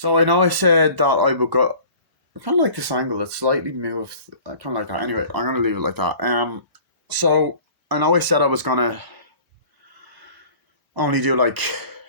So I know I said that I would go. I kind of like this angle. It's slightly moved. I kind of like that. Anyway, I'm gonna leave it like that. So I know I said I was gonna only do like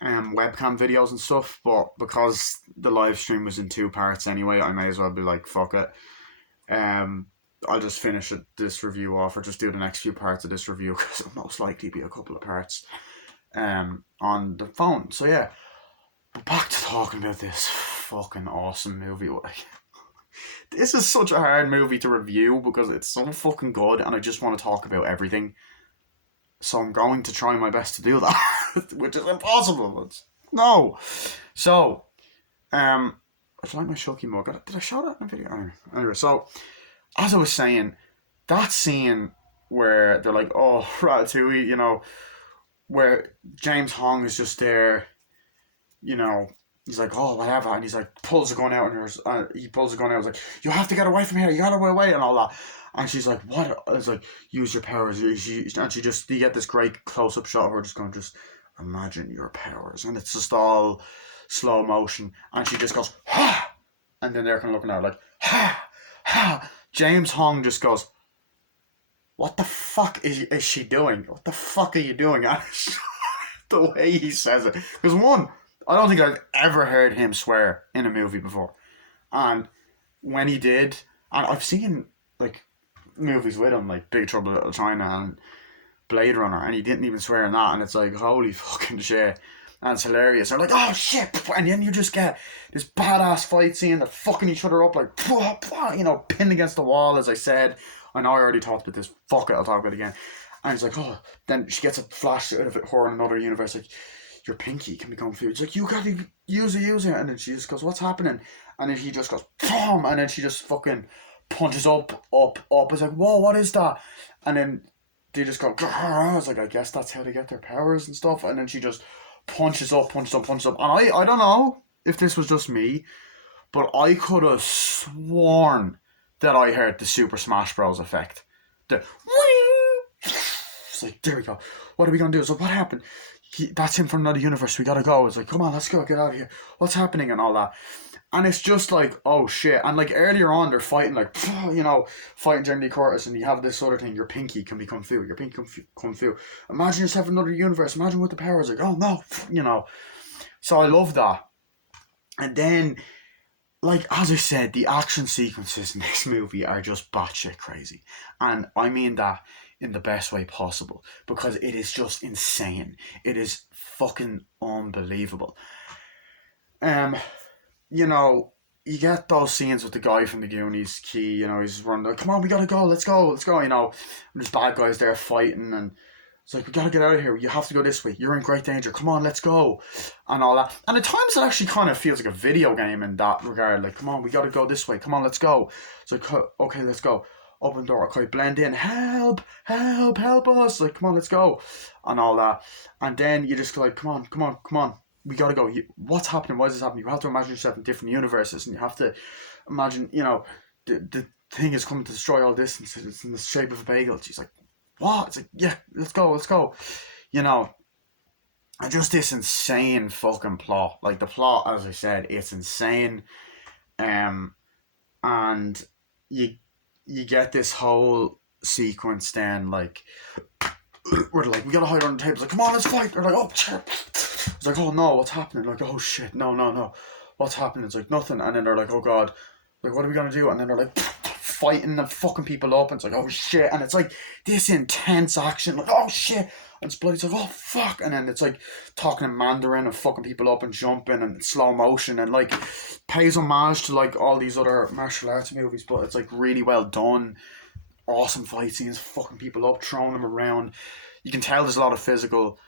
webcam videos and stuff, but because the live stream was in two parts anyway, I may as well be like, fuck it. Um, I'll just finish this review off, or just do the next few parts of this review because it'll most likely be a couple of parts on the phone. So yeah, but back to talking about this fucking awesome movie. Like, this is such a hard movie to review because it's so fucking good, and I just want to talk about everything. So I'm going to try my best to do that, which is impossible. No. So, I like my Shulky mug. Did I show that in a video? Anyway, so as I was saying, that scene where they're like, "Oh, Ratatouille," where James Hong is just there, you know, he's like, "Oh, whatever," and he's like, pulls the gun out, and he pulls the gun out. He's like, "You have to get away from here. You gotta get away," and all that. And she's like, "What?" It's like, "Use your powers." And she just, you get this great close up shot of her just going, "Just imagine your powers," and it's just all slow motion, and she just goes, "Ha!" And then they're kind of looking at her like, "Ha, ha." James Hong just goes, "What the fuck is she doing? What the fuck are you doing?" And the way he says it, because one, I don't think I've ever heard him swear in a movie before, and when he did, and I've seen like movies with him, like Big Trouble in Little China and Blade Runner, and he didn't even swear in that, and it's like, holy fucking shit. And it's hilarious. They're like, "Oh shit," and then you just get this badass fight scene. They're fucking each other up like, pinned against the wall. As I said, I know I already talked about this. Fuck it, I'll talk about it again. And he's like, "Oh," then she gets a flash out of it, her in another universe, like, "Your pinky can become food." It's like, "You gotta use it," and then she just goes, "What's happening?" And then he just goes, "Boom," and then she just fucking punches up, up, up. It's like, "Whoa, what is that?" And then they just go, "Grrr." I was like, I guess that's how they get their powers and stuff. And then she just punches up, punches up, punches up. And I don't know if this was just me, but I could have sworn that I heard the Super Smash Bros. Effect. The it's like, there we go. What are we gonna do? So what happened? That's him from another universe. We gotta go. It's like, come on, let's go, get out of here. What's happening and all that. And it's just like, oh shit. And like earlier on, they're fighting like, fighting Jamie Lee Curtis, and you have this sort of thing. Your pinky can become fu. Your pinky can come fu. Imagine yourself in another universe. Imagine what the power is like. Oh no, So I love that. And then, like as I said, the action sequences in this movie are just batshit crazy, and I mean that in the best way possible because it is just insane. It is fucking unbelievable. Um, you know, you get those scenes with the guy from the Goonies, Key, he's running like, "Come on, we gotta go, let's go," and there's bad guys there fighting, and it's like, "We gotta get out of here, you have to go this way, you're in great danger, come on, let's go," and all that. And at times it actually kind of feels like a video game in that regard, like, "Come on, we gotta go this way, come on, let's go." It's like, "Okay, let's go." Open door, okay, blend in, "Help, help, help us," like, "Come on, let's go," and all that. And then you just go like, "Come on, come on, come on, we gotta go." What's happening? Why is this happening? You have to imagine yourself in different universes, and you have to imagine, the thing is coming to destroy all this, and it's in the shape of a bagel. She's like, "What?" It's like, "Yeah, let's go, let's go." You know, and just this insane fucking plot. Like the plot, as I said, it's insane. Um, and you you get this whole sequence then, like, we're like, "We gotta hide under the table." It's like, "Come on, let's fight." They're like, "Oh shit." It's like, "Oh no, what's happening?" Like, "Oh shit, no, no, no, what's happening?" It's like, "Nothing." And then they're like, "Oh god," like, "What are we gonna do?" And then they're like, fighting and fucking people up, and it's like, "Oh shit." And it's like this intense action, like, "Oh shit." And it's bloody, it's like, "Oh fuck." And then it's like talking in Mandarin and fucking people up and jumping and slow motion, and like pays homage to like all these other martial arts movies, but it's like really well done. Awesome fight scenes, fucking people up, throwing them around. You can tell there's a lot of physical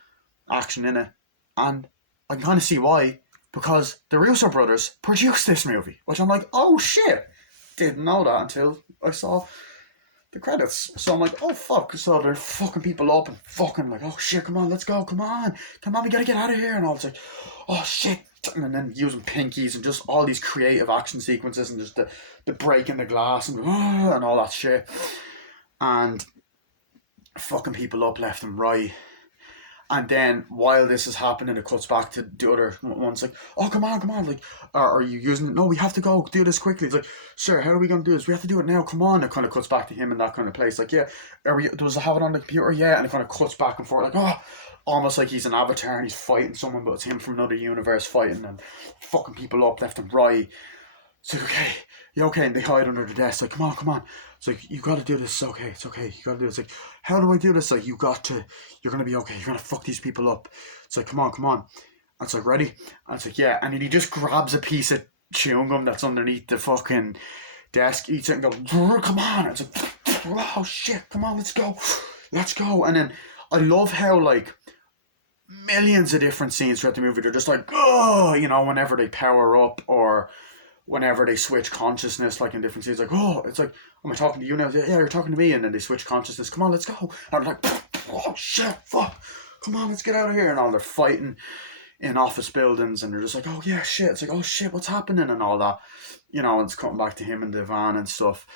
action in it, and I can kind of see why, because the Russo brothers produced this movie, which I'm like, "Oh shit." Didn't know that until I saw the credits. So I'm like, "Oh fuck." So they're fucking people up and fucking like, "Oh shit, come on, let's go, come on, come on, we gotta get out of here," and all. It's like, "Oh shit." And then using pinkies and just all these creative action sequences, and just the breaking the glass and all that shit, and fucking people up left and right. And then while this is happening, it cuts back to the other one's like, oh, come on, like, are you using it? No, we have to go, do this quickly. It's like, sir, how are we going to do this? We have to do it now, come on. It kind of cuts back to him in that kind of place. Like, yeah, does it have it on the computer? Yeah, and it kind of cuts back and forth, like, oh, almost like he's an avatar and he's fighting someone, but it's him from another universe fighting and fucking people up left and right. It's like, okay, you okay? And they hide under the desk, like, come on. It's like, you gotta do this, it's okay, you gotta do this. Like, how do I do this? Like, you're gonna be okay, you're gonna fuck these people up. It's like, come on. And it's like, ready? And it's like, yeah. And then he just grabs a piece of chewing gum that's underneath the fucking desk, eats it and goes, come on. And it's like, oh shit, come on, let's go. And then I love how, like, millions of different scenes throughout the movie, they're just like, oh, whenever they power up or whenever they switch consciousness, like in different scenes, like, oh, it's like, am I talking to you now? Yeah, you're talking to me. And then they switch consciousness. Come on, let's go. And I'm like, oh shit, fuck. Come on, let's get out of here. And all they're fighting in office buildings, and they're just like, oh yeah, shit. It's like, oh shit, what's happening and all that. And it's coming back to him in the van and stuff.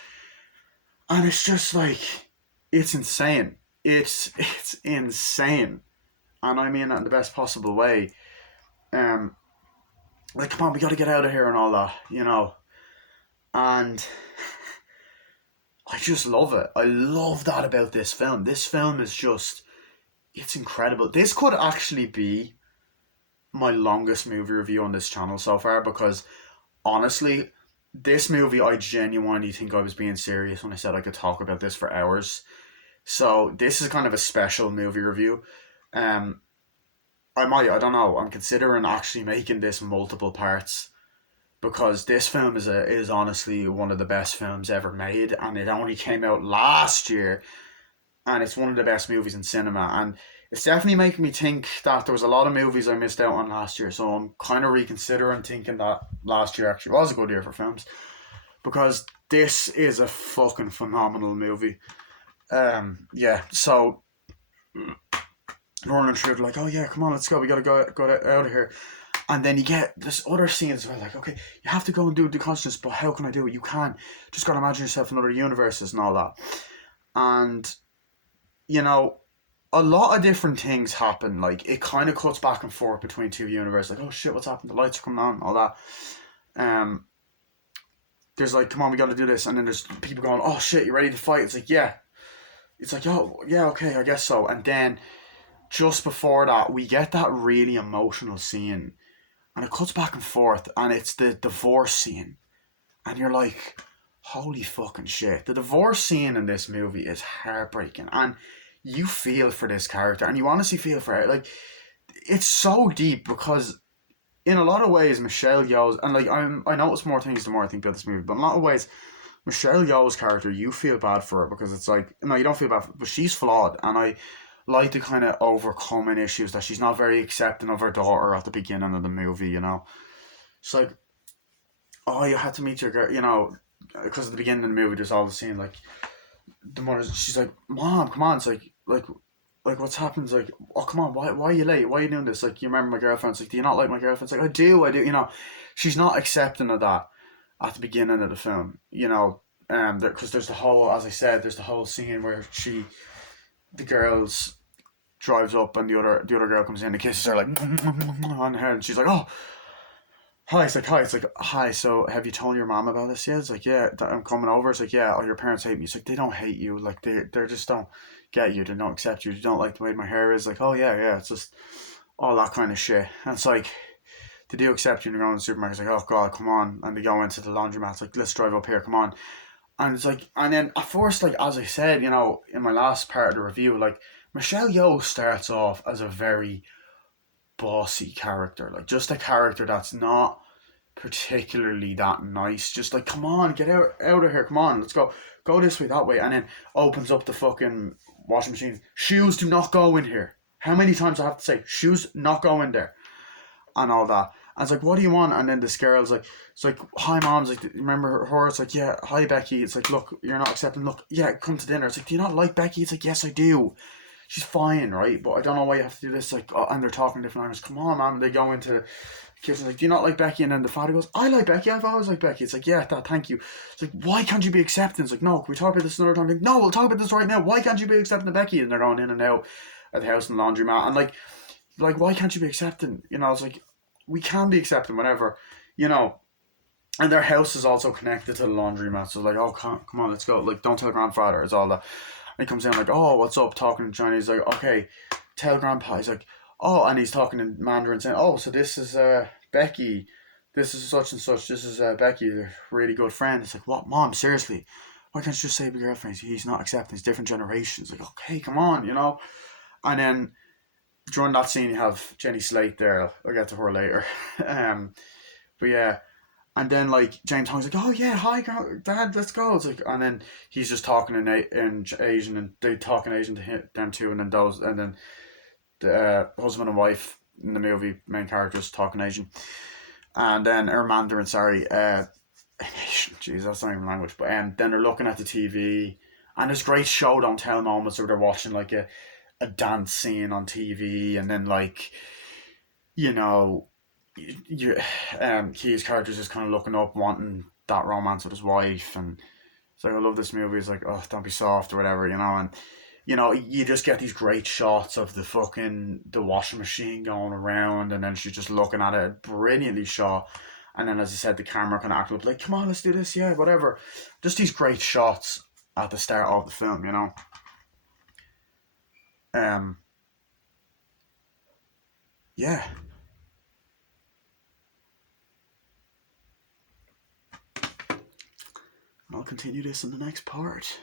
And it's just like, it's insane. It's insane. And I mean that in the best possible way. Like, come on, we got to get out of here and all that, And I just love it. I love that about this film. This film is just, it's incredible. This could actually be my longest movie review on this channel so far, because honestly, this movie, I genuinely think I was being serious when I said I could talk about this for hours. So this is kind of a special movie review. I don't know, I'm considering actually making this multiple parts, because this film is honestly one of the best films ever made, and it only came out last year, and it's one of the best movies in cinema, and it's definitely making me think that there was a lot of movies I missed out on last year, so I'm kind of reconsidering thinking that last year actually was a good year for films, because this is a fucking phenomenal movie. Yeah, so running through, like, oh yeah, come on, let's go, we gotta go out of here. And then you get this other scenes where, like, okay, you have to go and do the consciousness, but how can I do it? You can. Just gotta imagine yourself in other universes and all that. And, a lot of different things happen. Like, it kind of cuts back and forth between two universes. Like, oh shit, what's happened? The lights are coming on and all that. There's like, come on, we gotta do this. And then there's people going, oh shit, you ready to fight? It's like, yeah. It's like, oh, yeah, okay, I guess so. And then just before that, we get that really emotional scene, and it cuts back and forth, and it's the divorce scene, and you're like, holy fucking shit. The divorce scene in this movie is heartbreaking, and you feel for this character, and you honestly feel for it. Like, it's so deep, because in a lot of ways, Michelle Yeoh's, and like, I notice more things the more I think about this movie, but in a lot of ways, Michelle Yeoh's character, you feel bad for her, because it's like, no, you don't feel bad for her, but she's flawed, and I like to kind of overcoming issues that she's not very accepting of her daughter at the beginning of the movie, It's like, oh, you had to meet your girl, because at the beginning of the movie, there's all the scene, like, the mother, she's like, Mom, come on, it's like, what's happened? It's like, oh, come on, why are you late? Why are you doing this? Like, you remember my girlfriend? It's like, do you not like my girlfriend? It's like, I do, She's not accepting of that at the beginning of the film, because there's the whole, as I said, there's the whole scene where the girls drives up, and the other girl comes in and kisses her, like, on her, and she's like, oh, hi. It's like, hi, so have you told your mom about this yet? It's like, yeah, I'm coming over. It's like, yeah, oh, your parents hate me. It's like, they don't hate you, like, they just don't get you, they don't accept you, they don't like the way my hair is. Like, oh yeah, it's just all that kind of shit. And it's like, they do accept you, and you're going to the supermarket. It's like, oh god, come on. And they go into the laundromat. It's like, let's drive up here, come on. And it's like, and then at first, like, as I said, in my last part of the review, like, Michelle Yeoh starts off as a very bossy character, like, just a character that's not particularly that nice, just like, come on, get out of here, come on, let's go this way, that way, and then opens up the fucking washing machine. Shoes do not go in here. How many times I have to say, shoes not go in there, and all that. And it's like, what do you want? And then this girl's like, it's like, hi mom. It's like, remember her? It's like, yeah, hi Becky. It's like, look, you're not accepting. Look, yeah, come to dinner. It's like, do you not like Becky? It's like, yes, I do. She's fine, right? But I don't know why you have to do this. Like, oh, and they're talking different languages. Come on, man. They go into the kitchen, like, do you not like Becky? And then the father goes, I like Becky. I've always liked Becky. It's like, yeah, thank you. It's like, why can't you be accepting? It's like, no, can we talk about this another time? Like, no, we'll talk about this right now. Why can't you be accepting of Becky? And they're going in and out. at the house and laundromat, and like why can't you be accepting? You know, it's like we can be accepting whenever, you know. And their house is also connected to the laundromat, so like, oh, come on, let's go. Like, don't tell grandfather. It's all that. And he comes in like, oh, what's up? Talking in Chinese. Like, okay, tell grandpa. He's like, oh, and he's talking in Mandarin, saying, oh, so this is Becky. This is such and such. This is Becky, a really good friend. It's like, what, mom? Seriously, why can't you just say be girlfriend? He's not accepting. It's different generations. Like, okay, come on, you know. And then during that scene, you have Jenny Slate there. I'll get to her later. But yeah, and then like James Hong's like, oh yeah, hi, dad, let's go. It's like, and then he's just talking in Asian, and they talk in Asian to them too, and then the husband and wife in the movie, main characters talking Asian, and then or Mandarin, sorry, Asian. Jeez, that's not even language. But then they're looking at the TV, and there's great show don't tell moments where they're watching like a dance scene on TV, and then like, you know, you Key's character's just kind of looking up, wanting that romance with his wife, and it's like, I love this movie. It's like, oh, don't be soft or whatever, you know, and you know, you just get these great shots of the washing machine going around, and then she's just looking at it, brilliantly shot. And then, as I said, the camera kind of acting up like, come on, let's do this, yeah, whatever. Just these great shots at the start of the film, you know. Um, yeah, I'll continue this in the next part.